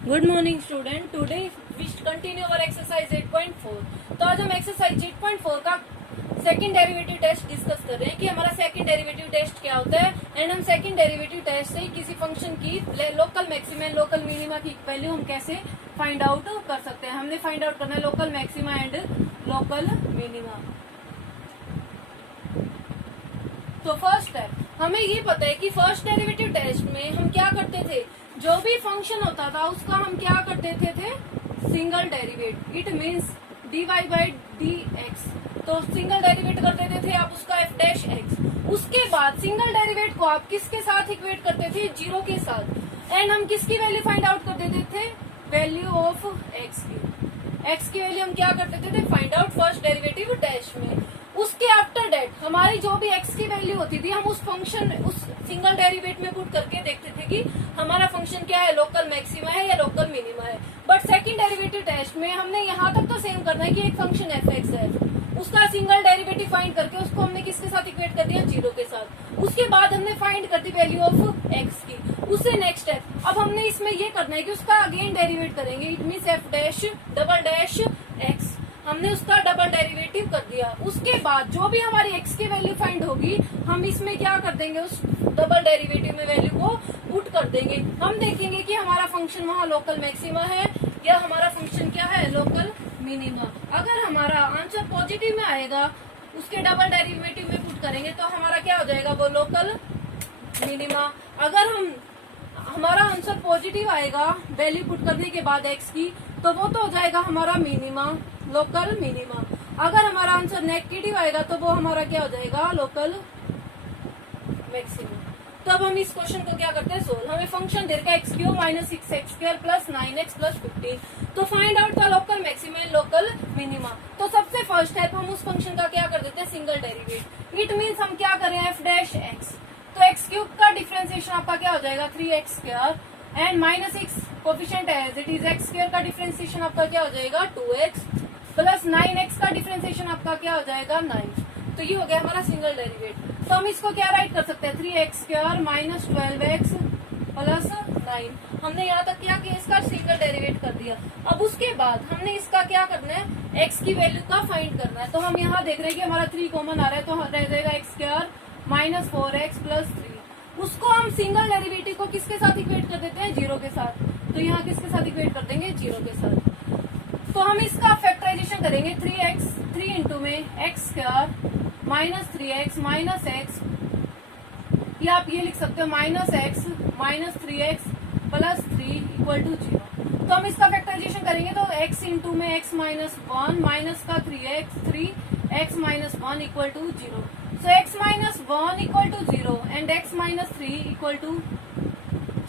Good morning student. Today we continue our exercise 8.4। तो आज हम एक्सरसाइज 8.4 का सेकंड डेरिवेटिव टेस्ट डिस्कस कर रहे हैं कि हमारा सेकंड डेरिवेटिव टेस्ट क्या होता है। एंड हम सेकंड डेरिवेटिव टेस्ट से किसी फंक्शन की local maxima and local minima की वैल्यू हम कैसे फाइंड आउट कर सकते हैं। हमने फाइंड आउट करना है local maxima and local minima. तो फर्स्ट स्टेप, हमें ये पता है कि फर्स्ट डेरिवेटिव टेस्ट में हम क्या करते थे, जो भी फंक्शन होता था उसका हम क्या करते थे single derivative. It means dy by D x. तो सिंगल डेरिवेट कर देते थे आप उसका f डैश एक्स। उसके बाद सिंगल डेरिवेट को आप किसके साथ इक्वेट करते थे, जीरो के साथ। एंड हम किसकी वैल्यू फाइंड आउट कर देते थे, वैल्यू ऑफ एक्स की। एक्स की वैल्यू हम क्या करते थे find out first derivative test में। उसके आफ्टर डेट हमारी जो भी एक्स की वैल्यू होती थी हम उस फंक्शन उस सिंगल डेरिवेट में पुट करके देखते थे कि हमारा फंक्शन क्या है, लोकल मैक्सिमा है या लोकल मिनिमा है। बट सेकंड डेरिवेटिव टेस्ट में हमने यहाँ तक तो सेम करना है कि एक फंक्शन एफ एक्स है, उसका सिंगल डेरिवेटिव फाइंड करके उसको हमने किसके साथ इक्वेट कर दिया, जीरो के साथ। उसके बाद हमने फाइंड कर दी वैल्यू ऑफ एक्स की। उससे नेक्स्ट स्टेप अब हमने इसमें ये करना है कि उसका अगेन डेरिवेट करेंगे। It means F dash double dash x, हमने उसका डबल डेरिवेटिव कर दिया। उसके बाद जो भी हमारी एक्स की वैल्यू फाइंड होगी हम इसमें क्या कर देंगे, उस डबल डेरिवेटिव में वैल्यू को पुट कर देंगे। हम देखेंगे कि हमारा फंक्शन वहाँ लोकल मैक्सिमा है या हमारा फंक्शन क्या है, लोकल मिनिमा। अगर हमारा आंसर पॉजिटिव में आएगा उसके डबल डेरिवेटिव में पुट करेंगे तो हमारा क्या हो जाएगा, वो लोकल मिनिमा। अगर हमारा आंसर पॉजिटिव आएगा वैल्यू पुट करने के बाद एक्स की, तो वो तो हो जाएगा हमारा मिनिमा, लोकल मिनिमा। अगर हमारा आंसर नेगेटिव आएगा तो वो हमारा क्या हो जाएगा, लोकल मैक्सिमम। तो अब हम इस क्वेश्चन को क्या करते हैं, सोल्व। हमें फंक्शन दे रखा है x cube minus 6x square plus 9x plus 15। तो find out the local maxima and local minima. तो सबसे फर्स्ट स्टेप हम उस फंक्शन का क्या कर देते हैं, सिंगल डेरिवेट। इट मीन्स हम क्या करें, एफ डैश एक्स। तो एक्स क्यूब का डिफरेंशिएशन आपका क्या हो जाएगा, 3x square and minus 6 coefficient as it is X square का डिफरेंशिएशन आपका क्या हो जाएगा, 2x प्लस 9x का डिफरेंशिएशन आपका क्या हो जाएगा, 9। तो ये हो गया हमारा सिंगल डेरिवेट। तो हम इसको क्या राइट कर सकते हैं, 3x square minus 12x plus 9। हमने यहाँ तक क्या किया, इसका सिंगल डेरिवेट कर दिया। अब उसके बाद हमने इसका क्या करना है, x की वैल्यू का फाइंड करना है। तो हम यहाँ देख रहे हैं कि हमारा 3 कॉमन आ रहा है, तो रह जाएगा x square minus 4x plus 3। उसको हम सिंगल डेरिवेटिव को किसके साथ इक्वेट कर देते हैं, जीरो के साथ। तो यहाँ किसके साथ इक्वेट कर देंगे, जीरो के साथ। तो हम इसका फैक्टराइजेशन करेंगे, 3 इंटू में X square minus 3x minus X, या आप ये लिख सकते हो minus X minus 3x plus 3 equal to 0। तो हम इसका फैक्टराइजेशन करेंगे तो x इंटू में x माइनस 1 माइनस का 3x minus 1 equal to 0। So x minus 1 equal to 0 and x minus 3 equal to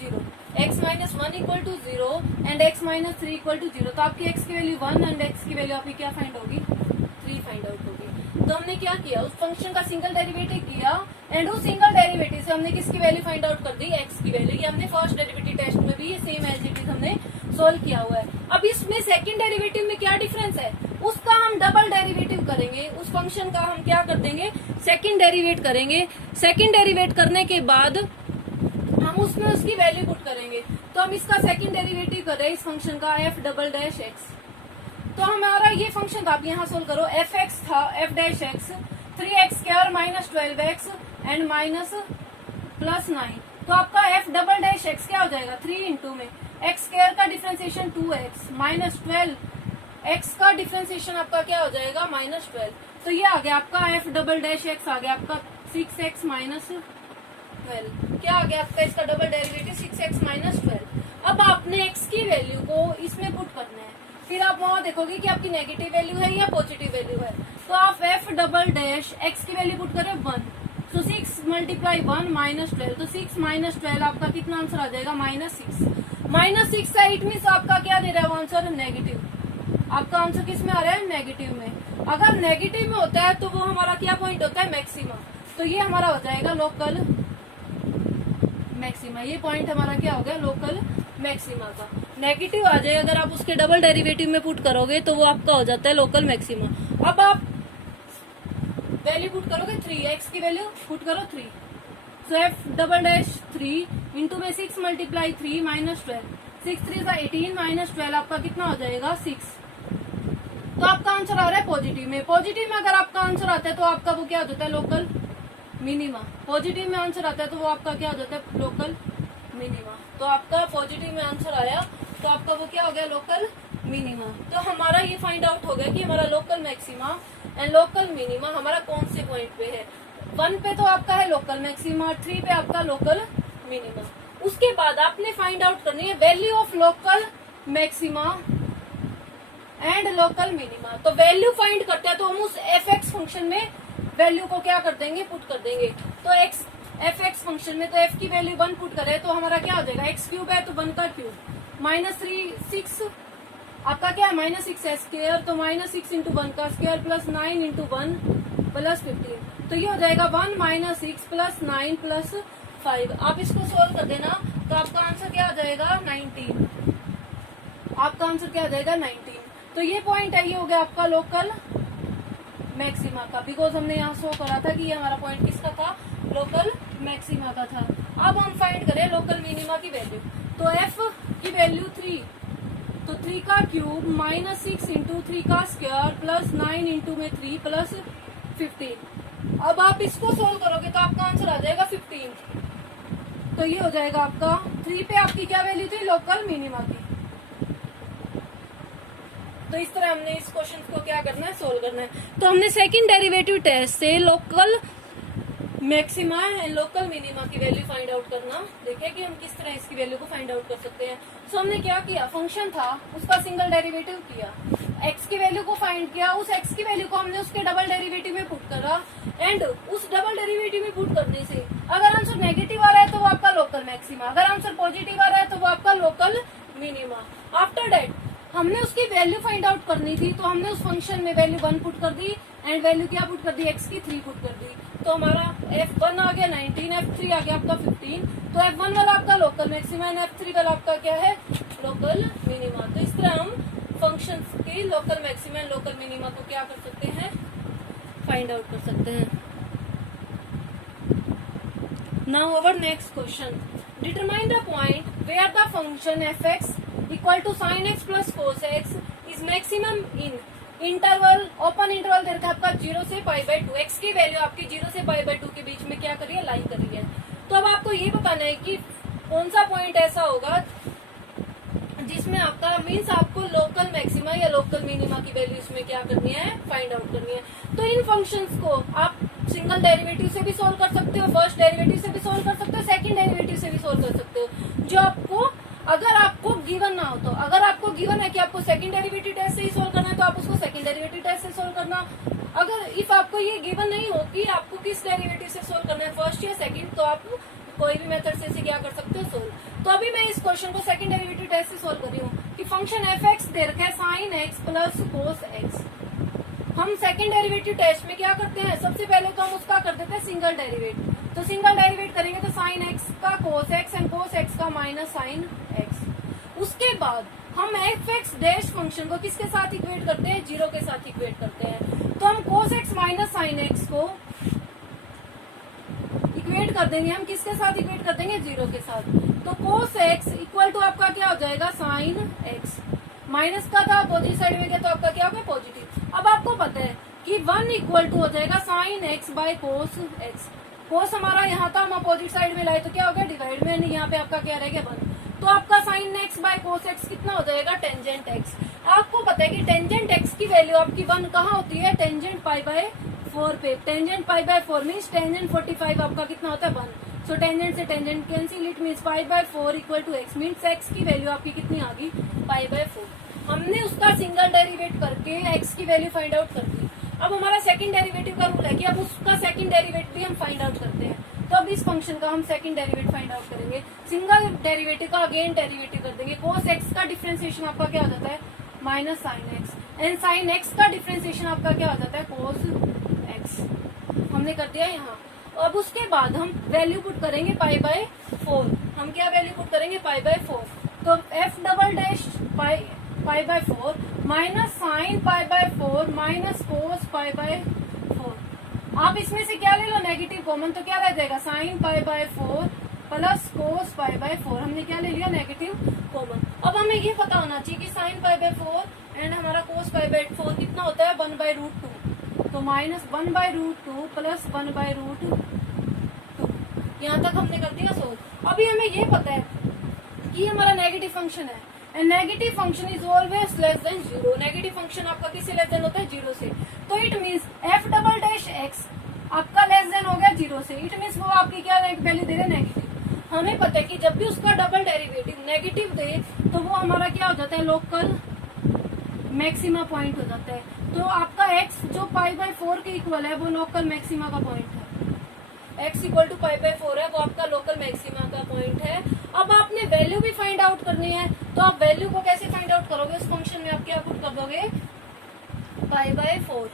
0। x minus 1 equal to 0 and x minus 3 equal to 0। तो आपकी x की वैल्यू 1 एंड x की value आपकी क्या find होगी, 3 find out होगी। तो हमने क्या किया, उस फंक्शन का सिंगल डेरिवेटिव किया एंड उस सिंगल डेरिवेटिव से हमने किसकी वैल्यू फाइंड आउट कर दी, x की वैल्यू। ये हमने फर्स्ट डेरिवेटिव टेस्ट में भी ये सेम एज इट इज हमने सोल्व किया हुआ है। अब इसमें सेकंड डेरिवेटिव में क्या डिफरेंस है, उसका हम डबल डेरिवेटिव करेंगे। उस फंक्शन का हम क्या कर देंगे, सेकंड डेरिवेट करेंगे। सेकंड डेरिवेट करने के बाद हम उसमें उसकी वैल्यू पुट करेंगे। तो हम इसका सेकंड डेरिवेटिव कर रहे हैं इस फंक्शन का एफ डबल डैश एक्स। तो हमारा ये फंक्शन था, आप यहाँ सोल्व करो, एफ एक्स था F dash x 3x square minus 12x and minus plus 9। तो आपका एफ डबल डैश एक्स क्या हो जाएगा, 3 इंटू में एक्स स्क्वायर का डिफरेंशिएशन 2x माइनस 12x का डिफरेंशिएशन आपका क्या हो जाएगा, माइनस 12। तो ये आ गया आपका एफ डबल डैश एक्स आ गया आपका 6x माइनस 12। क्या आ गया आपका इसका डबल डेरिवेटिव, 6x माइनस 12। अब आपने x की वैल्यू को इसमें पुट करना है। फिर आप वहाँ देखोगे कि आपकी नेगेटिव वैल्यू है या पॉजिटिव वैल्यू है। तो आप एफ डबल डैश एक्स की वैल्यू पुट करें 1। तो 6 मल्टीप्लाई 1 माइनस 12। तो 6 माइनस 12 आपका कितना आंसर आ जाएगा, माइनस 6। माइनस 6 का इट मीन्स आपका क्या दे रहा है आंसर, नेगेटिव। आपका आंसर किस में आ रहा है, नेगेटिव में। अगर नेगेटिव में होता है तो वो हमारा क्या पॉइंट होता है, मैक्सिमा। तो ये हमारा हो जाएगा लोकल मैक्सिमा। ये पॉइंट हमारा क्या हो गया, लोकल मैक्सिमा का। नेगेटिव आ जाए अगर आप उसके डबल डेरिवेटिव में पुट करोगे तो वो आपका हो जाता है लोकल मैक्सिमा। अब आप वैल्यू पुट करोगे 3, एक्स की वैल्यू पुट करो 3। सो एफ डबल डैश 3 इंटू में 6 मल्टीप्लाई 3 माइनस 12। 6 3 सा 18 माइनस 12 आपका कितना हो जाएगा 6। तो आपका आंसर आ रहा है पॉजिटिव में। पॉजिटिव में अगर आपका आंसर आता है तो आपका वो क्या हो जाता है लोकल मिनिमा। पॉजिटिव में आंसर आता है तो वो आपका क्या हो जाता है लोकल मिनिमा। तो आपका पॉजिटिव में आंसर आया तो आपका वो क्या हो गया लोकल मिनिमा। तो हमारा ये फाइंड आउट हो गया कि हमारा local maxima and local minima हमारा कौन से पॉइंट पे है। 1 पे तो आपका है लोकल मैक्सिमा, 3 पे आपका लोकल मिनिमा। उसके बाद आपने फाइंड आउट करनी है value of local maxima and local minima. तो वैल्यू फाइंड करते हैं तो हम उस एफ एक्स फंक्शन में वैल्यू को क्या कर देंगे पुट कर देंगे। तो एक्स एफ एक्स फंक्शन में तो एफ की वैल्यू 1 पुट करें तो हमारा क्या हो जाएगा एक्स क्यूब है तो 1 का क्यूब माइनस 6 आपका क्या है -6 है स्क्वायर तो -6 इंटू 1 का स्क्वायर प्लस 9 इंटू 1 प्लस 15। तो ये हो जाएगा 1 - 6 प्लस 9 प्लस 5। आप इसको सोल्व कर देना तो आपका आंसर क्या आ जाएगा 19। आपका आंसर क्या आ जाएगा 19। तो ये पॉइंट है, ये हो गया आपका लोकल मैक्सिमा का, बिकॉज हमने यहाँ शो करा था कि ये हमारा पॉइंट किसका था लोकल मैक्सिमा का था। अब हम फाइंड करें लोकल मिनिमा की वैल्यू। तो एफ की वैल्यू 3 तो 3 का क्यूब -6 इंटू 3 का स्क्वायर प्लस 9 इंटू में 3 प्लस 15। अब आप इसको सोल्व करोगे तो आपका आंसर आ जाएगा 15। तो ये हो जाएगा आपका 3 पे आपकी क्या वैल्यू थी लोकल मिनिमा की। तो इस तरह हमने इस क्वेश्चन को क्या करना है सोल्व करना है। तो हमने सेकंड डेरिवेटिव टेस्ट से local maxima and local minima की वैल्यू फाइंड आउट करना देखे कि हम किस तरह इसकी वैल्यू को फाइंड आउट कर सकते हैं। सो हमने क्या किया फंक्शन था उसका सिंगल डेरिवेटिव किया, एक्स की वैल्यू को फाइंड किया, उस एक्स की वैल्यू को हमने उसके डबल डेरिवेटिव में पुट करा एंड उस डबल डेरिवेटिव में पुट करने से अगर आंसर नेगेटिव आ रहा है तो वो आपका लोकल मैक्सिमा, अगर आंसर पॉजिटिव आ रहा है तो वो आपका लोकल मिनिमा। आफ्टर दैट हमने उसकी वैल्यू फाइंड आउट करनी थी तो हमने उस फंक्शन में वैल्यू 1 पुट कर दी एंड वैल्यू क्या पुट कर दी एक्स की 3 पुट कर दी। तो हमारा f1 आ गया 19, f3 आ गया आपका 15। तो f1 वाला आपका लोकल मैक्सिमा एंड f3 वाला आपका क्या है लोकल मिनिमा। तो इस तरह हम फंक्शन के local maxima and local minima को क्या कर सकते हैं फाइंड आउट कर सकते हैं। Now our next question, determine the point where the function fx equal to sin x plus cos x is maximum in interval open interval दे रखा है आपका 0 से π/2। एक्स की वैल्यू आपकी 0 से π/2 के बीच में क्या करिए लाई करिए। तो अब आपको ये बताना है कि कौन सा पॉइंट ऐसा होगा जिसमें आपका मीन्स आपको लोकल मैक्सिमा या लोकल मिनिमा की वैल्यू इसमें क्या करनी है फाइंड आउट करनी है। तो इन फंक्शंस को आप सिंगल डेरिवेटिव से भी सोल्व कर सकते हो, फर्स्ट डेरिवेटिव से भी सोल्व कर सकते हो, सेकंड डेरिवेटिव से भी सोल्व कर सकते हो। जो आपको अगर आपको गिवन ना हो तो अगर आपको गिवन है कि आपको सेकंड डेरिवेटिव टेस्ट से ही सोल्व करना है तो आप उसको सेकंड डेरिवेटिव टेस्ट से सोल्व करना। अगर इफ आपको ये गिवन नहीं हो कि आपको किस डेरिवेटिव से सोल्व करना है फर्स्ट या सेकंड तो आप कोई भी मेथड से क्या कर सकते हो सोल्व। तो अभी मैं इस क्वेश्चन को सेकंड डेरिवेटिव टेस्ट से सोल्व कर रही हूँ कि फंक्शन एफ एक्स दे रखा है sine x plus cos x. हम सेकंड डेरिवेटिव टेस्ट में क्या करते हैं सबसे पहले तो हम उसका कर देते हैं सिंगल डेरिवेट। तो सिंगल डेरिवेट करेंगे तो साइन एक्स का cos x and cos x का माइनस साइन एक्स। उसके बाद हम एफ एक्स डैश फंक्शन को किसके साथ इक्वेट करते हैं 0 के साथ इक्वेट करते हैं। तो हम cos x minus sine x को इक्वेट कर देंगे, हम किसके साथ इक्वेट कर देंगे 0 के साथ। तो कोस एक्स इक्वल टू आपका क्या हो जाएगा साइन एक्स, माइनस का था अपोजिट साइड में गया तो आपका क्या होगा पॉजिटिव। अब आपको पता है कि 1 इक्वल टू हो जाएगा sine x by cos x. Cos हमारा यहाँ था हम अपोजिट साइड में लाए तो क्या हो गया डिवाइड में, यहाँ पे आपका क्या रहेगा 1। तो आपका sign x by cos x कितना हो जाएगा टेंजेंट एक्स। आपको पता है कि टेंजेंट एक्स की वैल्यू आपकी 1 कहाँ होती है टेंजेंट π/4 पे। टेंजेंट π/4 मीन्स टेंजेंट 45 आपका कितना होता है 1। सो टेंजेंट से tangent cancel, it means π/4 equal to x means x की वैल्यू आपकी कितनी आ गई π/4। हमने उसका सिंगल डेरिवेट करके एक्स की वैल्यू फाइंड आउट कर दी। अब हमारा सेकंड डेरिवेटिव का रूल है कि अब उसका सेकंड डेरिवेटिव भी हम फाइंड आउट करते हैं। तो अब इस फंक्शन का हम सेकंड डेरिवेटिव फाइंड आउट करेंगे। सिंगल डेरिवेटिव का अगेन डेरिवेटिव कर देंगे। कोस एक्स का डिफरेंशिएशन आपका क्या हो जाता है minus sine x and sine x का डिफरेंशिएशन आपका क्या हो जाता है कोस एक्स। हमने कर दिया यहाँ। अब उसके बाद हम वैल्यू पुट करेंगे π/4। हम क्या वैल्यू पुट करेंगे π/4। तो F double dash π/4 minus sine π/4 minus cos π/4। आप इसमें से क्या ले लो नेगेटिव कॉमन तो क्या रह जाएगा साइन π/4 प्लस कोस π/4। हमने क्या ले लिया नेगेटिव कॉमन। हमें ये पता होना चाहिए कि sin पाई बाय 4 एंड हमारा cos पाई बाय 4 कितना होता है 1/√2। तो -1/√2 प्लस 1/√2। यहाँ तक हमने कर दिया सोल्व। अभी हमें ये पता है कि हमारा नेगेटिव फंक्शन है and negative function is always less than 0। Negative function आपका किससे लेस देन होता है 0 से। तो इट मीन्स f'(x) आपका लेस देन हो गया 0 से। इट मीन्स वो आपकी क्या वैल्यू दे रहे हैं नेगेटिव। हमें पता है कि जब भी उसका डबल डेरिवेटिव नेगेटिव दे तो वो हमारा क्या हो जाता है लोकल मैक्सिमा पॉइंट हो जाता है। तो आपका x जो पाई बाय 4 के इक्वल है वो लोकल मैक्सिमा का पॉइंट है। x equal to pi by 4 है वो आपका लोकल मैक्सिमा का पॉइंट है। अब आपने वैल्यू भी फाइंड आउट करनी है तो आप वैल्यू को कैसे फाइंड आउट करोगे, उस फंक्शन में आप क्या पुट कर दोगे पाई बाय 4।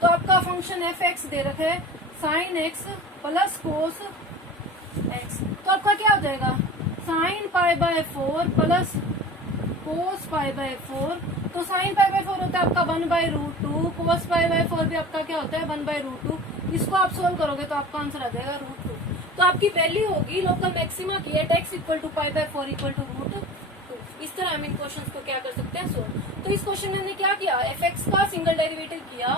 तो आपका फंक्शन f(x) दे रखा है sin x plus cos x। तो आपका क्या हो जाएगा sin pi by 4 plus cos pi by 4। तो sin पाई बाय 4 होता है आपका 1/√2, cos पाई बाय 4 भी आपका क्या होता है 1/√2। इसको आप सोल्व करोगे तो आपका आंसर आ जाएगा √2। तो आपकी वैल्यू होगी लोकल मैक्सिमा की at x equal to pi by 4 equal to √2। इस तरह हम इन क्वेश्चंस को क्या कर सकते हैं सोल्व। तो इस क्वेश्चन में हमने क्या किया f(x) का सिंगल डेरिवेटिव किया,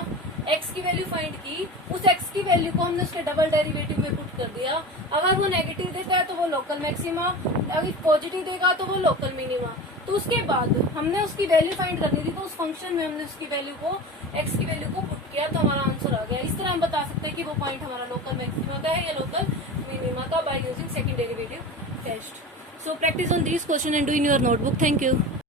x की वैल्यू फाइंड की, उस x की वैल्यू को हमने उसके डबल डेरिवेटिव में पुट कर दिया। अगर वो नेगेटिव देता है तो वो लोकल मैक्सिमा, अगर पॉजिटिव देगा तो वो लोकल मिनिमा। तो उसके बाद हमने उसकी वैल्यू फाइंड करनी थी तो उस फंक्शन में हमने उसकी वैल्यू को x की वैल्यू को पुट किया तो हमारा आंसर आ गया। इस तरह हम बता सकते हैं कि वो पॉइंट हमारा लोकल मैक्सिमा का है या लोकल मिनिमा का by using second derivative test. So practice on these questions and do in your notebook. Thank you.